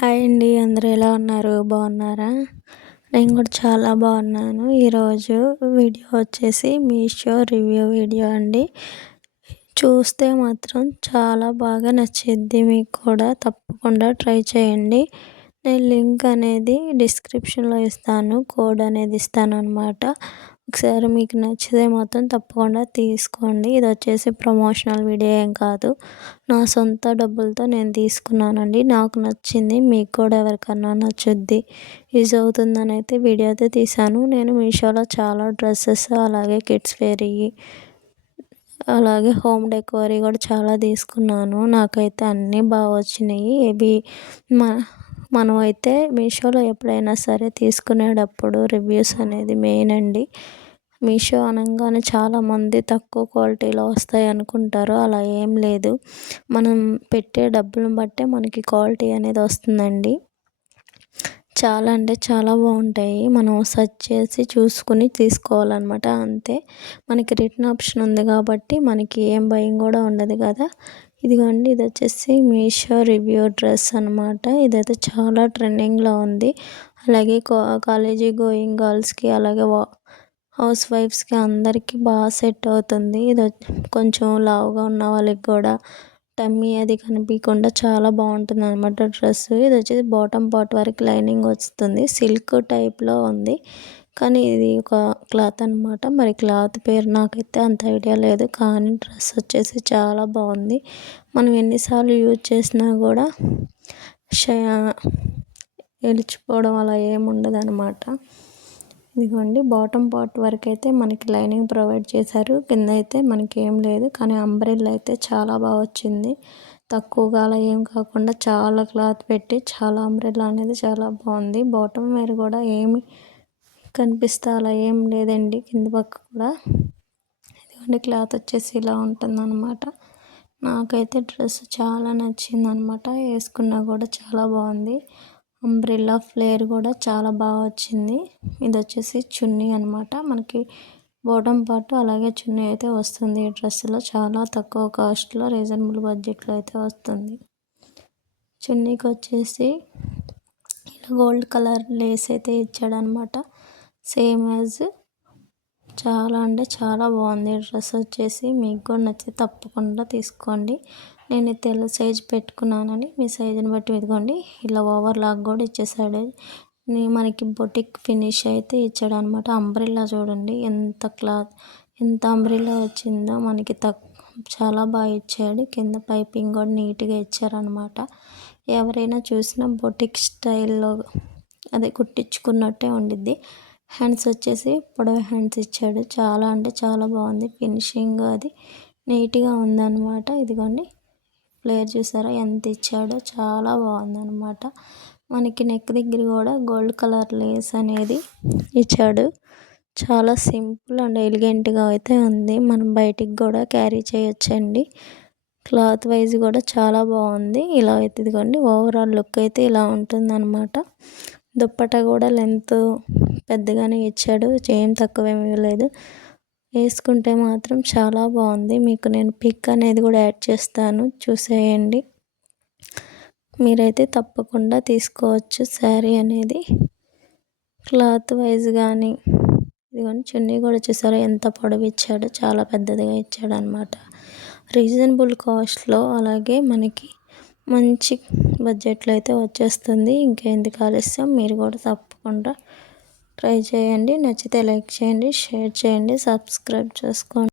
Hi అండి. అందరూ ఎలా ఉన్నారు? బాగున్నారా? నేను కూడా చాలా బాగున్నాను. ఈరోజు వీడియో వచ్చేసి మీషో రివ్యూ వీడియో అండి. చూస్తే మాత్రం చాలా బాగా నచ్చిద్ది. మీకు కూడా తప్పకుండా ట్రై చేయండి. నేను లింక్ అనేది డిస్క్రిప్షన్లో ఇస్తాను, కోడ్ అనేది ఇస్తాను అనమాట. ఒకసారి మీకు నచ్చితే మాత్రం తప్పకుండా తీసుకోండి. ఇది వచ్చేసి ప్రమోషనల్ వీడియో ఏం కాదు, నా సొంత డబ్బులతో నేను తీసుకున్నానండి. నాకు నచ్చింది, మీకు కూడా ఎవరికన్నా నచ్చుద్ది, యూజ్ అవుతుందని అయితే వీడియో అయితే తీశాను. నేను మీషోలో చాలా డ్రెస్సెస్, అలాగే కిడ్స్ వేర్వి, అలాగే హోమ్ డెకోరీ కూడా చాలా తీసుకున్నాను. నాకైతే అన్నీ బాగా వచ్చినాయి. ఇవి మనమైతే మీషోలో ఎప్పుడైనా సరే తీసుకునేటప్పుడు రివ్యూస్ అనేది మెయిన్ అండి. మీషో అనగానే చాలామంది తక్కువ క్వాలిటీలో వస్తాయి అనుకుంటారు. అలా ఏం లేదు, మనం పెట్టే డబ్బులను బట్టే మనకి క్వాలిటీ అనేది వస్తుందండి. చాలా అంటే చాలా బాగుంటాయి. మనం సెర్చ్ చేసి చూసుకుని తీసుకోవాలన్నమాట, అంతే. మనకి రిటర్న్ ఆప్షన్ ఉంది కాబట్టి మనకి ఏం భయం కూడా ఉండదు కదా. ఇదిగోండి, ఇది వచ్చేసి మీషో రివ్యూ డ్రెస్ అనమాట. ఇదైతే చాలా ట్రెండింగ్లో ఉంది. అలాగే కాలేజీ గోయింగ్ గర్ల్స్కి, అలాగే హౌస్ వైఫ్స్కి అందరికీ బాగా సెట్ అవుతుంది. ఇది కొంచెం లావుగా ఉన్న వాళ్ళకి కూడా టమ్మీ అది కనిపించకుండా చాలా బాగుంటుంది అనమాట డ్రెస్. ఇది వచ్చేసి బాటమ్ పార్ట్ వరకు లైనింగ్ వస్తుంది. సిల్క్ టైప్లో ఉంది, కానీ ఇది ఒక క్లాత్ అనమాట. మరి క్లాత్ పేరు నాకైతే అంత ఐడియా లేదు, కానీ డ్రెస్ వచ్చేసి చాలా బాగుంది. మనం ఎన్నిసార్లు యూజ్ చేసినా కూడా ఎలిచిపోవడం అలా ఏముండదు అనమాట. ఇదిగోండి, బాటమ్ పార్ట్ వరకు అయితే మనకి లైనింగ్ ప్రొవైడ్ చేశారు, కింద అయితే మనకి ఏం లేదు. కానీ అంబ్రెల్లా అయితే చాలా బాగా వచ్చింది. తక్కువగా అలా ఏం కాకుండా చాలా క్లాత్ పెట్టి చాలా అంబ్రెల్లా అనేది చాలా బాగుంది. బాటమ్ వేర్ కూడా ఏమి కనిపిస్తే అలా ఏం లేదండి, కింద పక్క కూడా. ఇదిగోండి, క్లాత్ వచ్చేసి ఇలా ఉంటుందన్నమాట. నాకైతే డ్రెస్ చాలా నచ్చిందనమాట. వేసుకున్నా కూడా చాలా బాగుంది. అంబ్రెల్లా ఫ్లేర్ కూడా చాలా బాగా వచ్చింది. ఇది వచ్చేసి చున్నీ అనమాట. మనకి బాటమ్ పార్ట్ అలాగే చున్నీ అయితే వస్తుంది. ఈ డ్రెస్సులో చాలా తక్కువ కాస్ట్లో, రీజనబుల్ బడ్జెట్లో అయితే వస్తుంది. చున్నీకి వచ్చేసి ఇలా గోల్డ్ కలర్ లేస్ అయితే ఇచ్చాడనమాట, సేమ్ యాజ్. చాలా అంటే చాలా బాగుంది డ్రెస్ వచ్చేసి. మీకు కూడా నచ్చితే తప్పకుండా తీసుకోండి. నేను తెల్ల సైజ్ పెట్టుకున్నానని మీ సైజుని బట్టి ఇదిగోండి, ఇలా ఓవర్ లాక్ కూడా ఇచ్చేసాడు. మనకి బొటిక్ ఫినిష్ అయితే ఇచ్చాడు అనమాట. అంబ్రెల్లా చూడండి ఎంత అంబ్రెల్లా వచ్చిందో మనకి. చాలా బాగా ఇచ్చాడు. కింద పైపింగ్ కూడా నీట్గా ఇచ్చారనమాట. ఎవరైనా చూసినా బొటిక్ స్టైల్లో అదే కుట్టించుకున్నట్టే ఉండిద్ది. హ్యాండ్స్ వచ్చేసి పొడవు హ్యాండ్స్ ఇచ్చాడు. చాలా అంటే చాలా బాగుంది ఫినిషింగ్, అది నీట్గా ఉందన్నమాట. ఇదిగోండి, ఫ్లేర్ చూసారా ఎంత ఇచ్చాడో, చాలా బాగుందన్నమాట. మనకి నెక్ దగ్గర కూడా గోల్డ్ కలర్ లేస్ అనేది ఇచ్చాడు. చాలా సింపుల్ అండ్ ఎలిగెంట్గా అయితే ఉంది. మనం బయటికి కూడా క్యారీ చేయొచ్చండి. క్లాత్ వైజ్ కూడా చాలా బాగుంది. ఇలా అయితే ఇదిగోండి, ఓవరాల్ లుక్ అయితే ఇలా ఉంటుందన్నమాట. దుప్పట కూడా లెంత్ పెద్దగానే ఇచ్చాడు, ఏం తక్కువేమీ ఇవ్వలేదు. వేసుకుంటే మాత్రం చాలా బాగుంది. మీకు నేను పిక్ అనేది కూడా యాడ్ చేస్తాను, చూసేయండి. మీరైతే తప్పకుండా తీసుకోవచ్చు శారీ అనేది. క్లాత్ వైజ్ కానీ ఇదిగోండి, చున్నీ కూడా చూసారా ఎంత పొడవు ఇచ్చాడో, చాలా పెద్దదిగా ఇచ్చాడు అనమాట. రీజనబుల్ కాస్ట్లో, అలాగే మనకి మంచి బడ్జెట్లో అయితే వచ్చేస్తుంది. ఇంకెందుకు ఆలస్యం, మీరు కూడా తప్పకుండా ట్రై చేయండి. నచ్చితే లైక్ చేయండి, షేర్ చేయండి, సబ్స్క్రైబ్ చేసుకోండి.